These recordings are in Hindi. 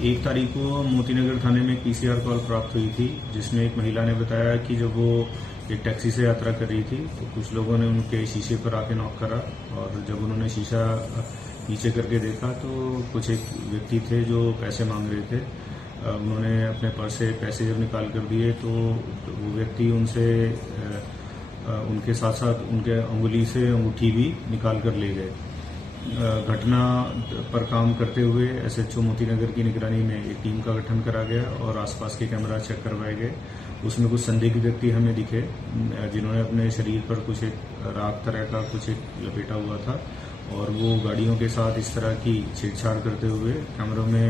1 तारीख को मोतीनगर थाने में एक पीसीआर कॉल प्राप्त हुई थी, जिसमें एक महिला ने बताया कि जब वो एक टैक्सी से यात्रा कर रही थी तो कुछ लोगों ने उनके शीशे पर आके नॉक करा, और जब उन्होंने शीशा नीचे करके देखा तो कुछ एक व्यक्ति थे जो पैसे मांग रहे थे। उन्होंने अपने पर्स से पैसे जब निकाल कर दिए तो वो व्यक्ति उनसे उनके साथ साथ उनके अंगुली से अंगूठी भी निकाल कर ले गए। घटना पर काम करते हुए एसएचओ मोतीनगर की निगरानी में एक टीम का गठन करा गया और आसपास के कैमरा चेक करवाए गए। उसमें कुछ संदिग्ध व्यक्ति हमें दिखे जिन्होंने अपने शरीर पर कुछ एक राख तरह का कुछ एक लपेटा हुआ था, और वो गाड़ियों के साथ इस तरह की छेड़छाड़ करते हुए कैमरों में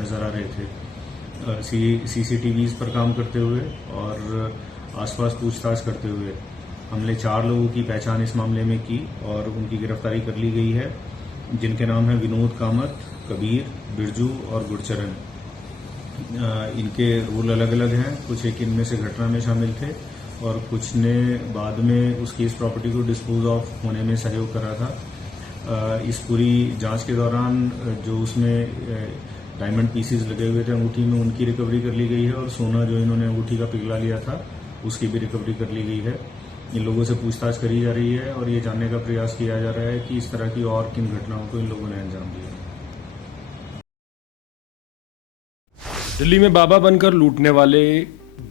नजर आ रहे थे। सीसीटीवीज पर काम करते हुए और आसपास पूछताछ करते हुए हमने 4 लोगों की पहचान इस मामले में की और उनकी गिरफ्तारी कर ली गई है, जिनके नाम है विनोद कामत, कबीर, बिरजू और गुरचरण। इनके रोल अलग अलग हैं, कुछ एक इनमें से घटना में शामिल थे और कुछ ने बाद में उसकी इस प्रॉपर्टी को डिस्पोज ऑफ होने में सहयोग करा था। इस पूरी जांच के दौरान जो उसमें डायमंड पीसेस लगे हुए थे अंगूठी में, उनकी रिकवरी कर ली गई है, और सोना जो इन्होंने अंगूठी का पिघला लिया था उसकी भी रिकवरी कर ली गई है। इन लोगों से पूछताछ करी जा रही है और ये जानने का प्रयास किया जा रहा है कि इस तरह की और किन घटनाओं को इन लोगों ने अंजाम दिया। दिल्ली में बाबा बनकर लूटने वाले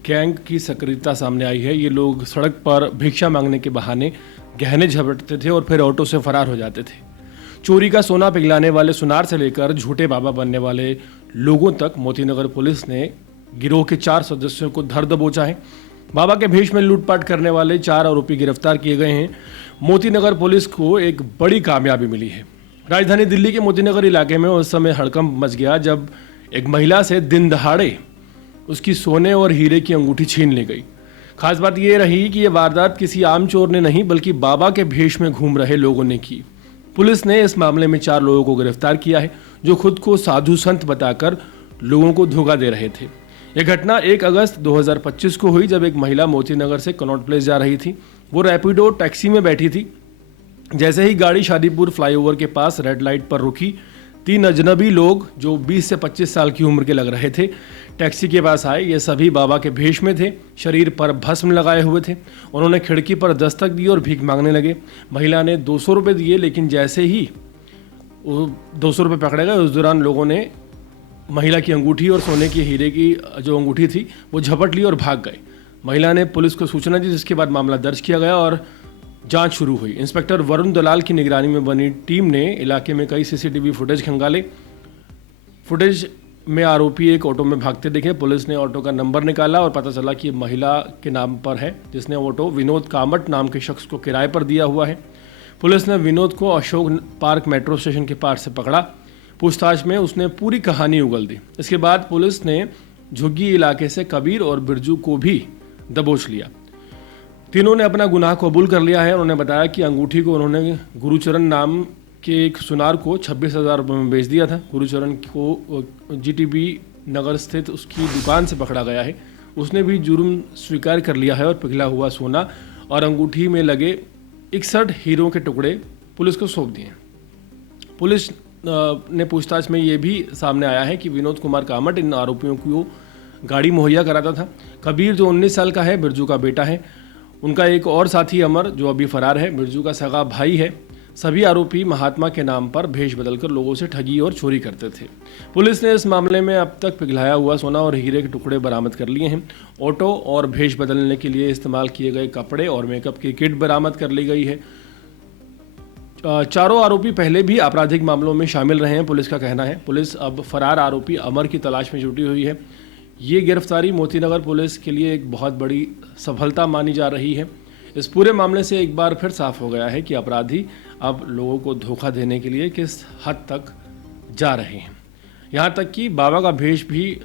गैंग की सक्रियता सामने आई है। ये लोग सड़क पर भिक्षा मांगने के बहाने गहने झपटते थे और फिर ऑटो से फरार हो जाते थे। चोरी का सोना पिघलाने वाले सुनार से लेकर झूठे बाबा बनने वाले लोगों तक मोतीनगर पुलिस ने गिरोह के 4 सदस्यों को धर दबोचा है। बाबा के भेष में लूटपाट करने वाले 4 आरोपी गिरफ्तार किए गए हैं। मोतीनगर पुलिस को एक बड़ी कामयाबी मिली है। राजधानी दिल्ली के मोतीनगर इलाके में उस समय हड़कंप मच गया जब एक महिला से दिन दहाड़े उसकी सोने और हीरे की अंगूठी छीन ली गई। खास बात यह रही कि यह वारदात किसी आम चोर ने नहीं बल्कि बाबा के भेष में घूम रहे लोगों ने की। पुलिस ने इस मामले में 4 लोगों को गिरफ्तार किया है जो खुद को साधु संत बताकर लोगों को धोखा दे रहे थे। यह घटना 1 अगस्त 2025 को हुई जब एक महिला मोतीनगर से कनॉट प्लेस जा रही थी। वो रैपिडो टैक्सी में बैठी थी। जैसे ही गाड़ी शादीपुर फ्लाईओवर के पास रेड लाइट पर रुकी, 3 अजनबी लोग जो 20 से 25 साल की उम्र के लग रहे थे टैक्सी के पास आए। ये सभी बाबा के भेष में थे, शरीर पर भस्म लगाए हुए थे। उन्होंने खिड़की पर दस्तक दी और भीख मांगने लगे। महिला ने 200 रुपये दिए, लेकिन जैसे ही 200 रुपये पकड़े गए उस दौरान लोगों ने महिला की अंगूठी और सोने की हीरे की जो अंगूठी थी वो झपट ली और भाग गए। महिला ने पुलिस को सूचना दी, जिसके बाद मामला दर्ज किया गया और जांच शुरू हुई। इंस्पेक्टर वरुण दलाल की निगरानी में बनी टीम ने इलाके में कई सीसीटीवी फुटेज खंगाले। फुटेज में आरोपी एक ऑटो में भागते दिखे। पुलिस ने ऑटो का नंबर निकाला और पता चला कि महिला के नाम पर है, जिसने ऑटो विनोद कामट नाम के शख्स को किराए पर दिया हुआ है। पुलिस ने विनोद को अशोक पार्क मेट्रो स्टेशन के पास से पकड़ा। पूछताछ में उसने पूरी कहानी उगल दी। इसके बाद पुलिस ने झुग्गी इलाके से कबीर और बिरजू को भी दबोच लिया। तीनों ने अपना गुनाह कबूल कर लिया है। उन्होंने बताया कि अंगूठी को उन्होंने गुरुचरण नाम के एक सुनार को 26,000 रुपये में बेच दिया था। गुरुचरण को जीटीबी नगर स्थित उसकी दुकान से पकड़ा गया है। उसने भी जुर्म स्वीकार कर लिया है और पिघला हुआ सोना और अंगूठी में लगे 61 हीरों के टुकड़े पुलिस को सौंप दिए। पुलिस ने पूछताछ में ये भी सामने आया है कि विनोद कुमार कामट इन आरोपियों को गाड़ी मुहैया कराता था। कबीर जो 19 साल का है, बिरजू का बेटा है। उनका एक और साथी अमर जो अभी फरार है, बिरजू का सगा भाई है। सभी आरोपी महात्मा के नाम पर भेष बदलकर लोगों से ठगी और चोरी करते थे। पुलिस ने इस मामले में अब तक पिघलाया हुआ सोना और हीरे के टुकड़े बरामद कर लिए हैं। ऑटो और भेष बदलने के लिए इस्तेमाल किए गए कपड़े और मेकअप की किट बरामद कर ली गई है। 4 आरोपी पहले भी आपराधिक मामलों में शामिल रहे हैं, पुलिस का कहना है। पुलिस अब फरार आरोपी अमर की तलाश में जुटी हुई है। ये गिरफ्तारी मोतीनगर पुलिस के लिए एक बहुत बड़ी सफलता मानी जा रही है। इस पूरे मामले से एक बार फिर साफ हो गया है कि अपराधी अब लोगों को धोखा देने के लिए किस हद तक जा रहे हैं। यहाँ तक कि बाबा का भेष भी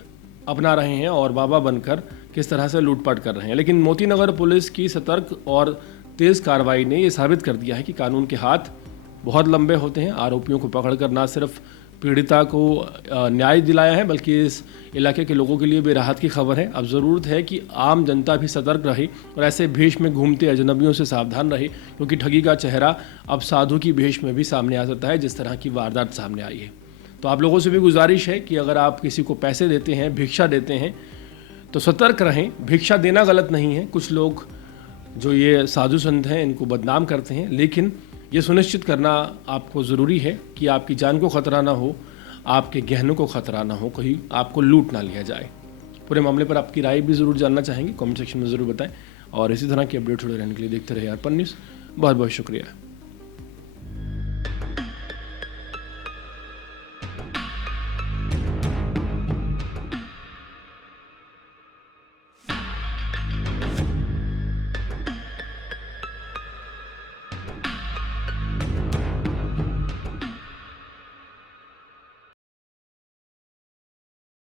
अपना रहे हैं और बाबा बनकर किस तरह से लूटपाट कर रहे हैं। लेकिन मोतीनगर पुलिस की सतर्क और तेज कार्रवाई ने यह साबित कर दिया है कि कानून के हाथ बहुत लंबे होते हैं। आरोपियों को पकड़कर ना सिर्फ पीड़िता को न्याय दिलाया है, बल्कि इस इलाके के लोगों के लिए भी राहत की खबर है। अब ज़रूरत है कि आम जनता भी सतर्क रहे और ऐसे भेष में घूमते अजनबियों से सावधान रहे, क्योंकि ठगी का चेहरा अब साधु की भेष में भी सामने आ सकता है, जिस तरह की वारदात सामने आई है। तो आप लोगों से भी गुजारिश है कि अगर आप किसी को पैसे देते हैं, भिक्षा देते हैं, तो सतर्क रहें। भिक्षा देना गलत नहीं है, कुछ लोग जो ये साधु संत हैं इनको बदनाम करते हैं, लेकिन ये सुनिश्चित करना आपको ज़रूरी है कि आपकी जान को ख़तरा ना हो, आपके गहनों को ख़तरा ना हो, कहीं आपको लूट ना लिया जाए। पूरे मामले पर आपकी राय भी ज़रूर जानना चाहेंगे, कमेंट सेक्शन में ज़रूर बताएं। और इसी तरह की अपडेट जुड़े रहने के लिए देखते रहे अर्पण न्यूज़। बहुत बहुत शुक्रिया।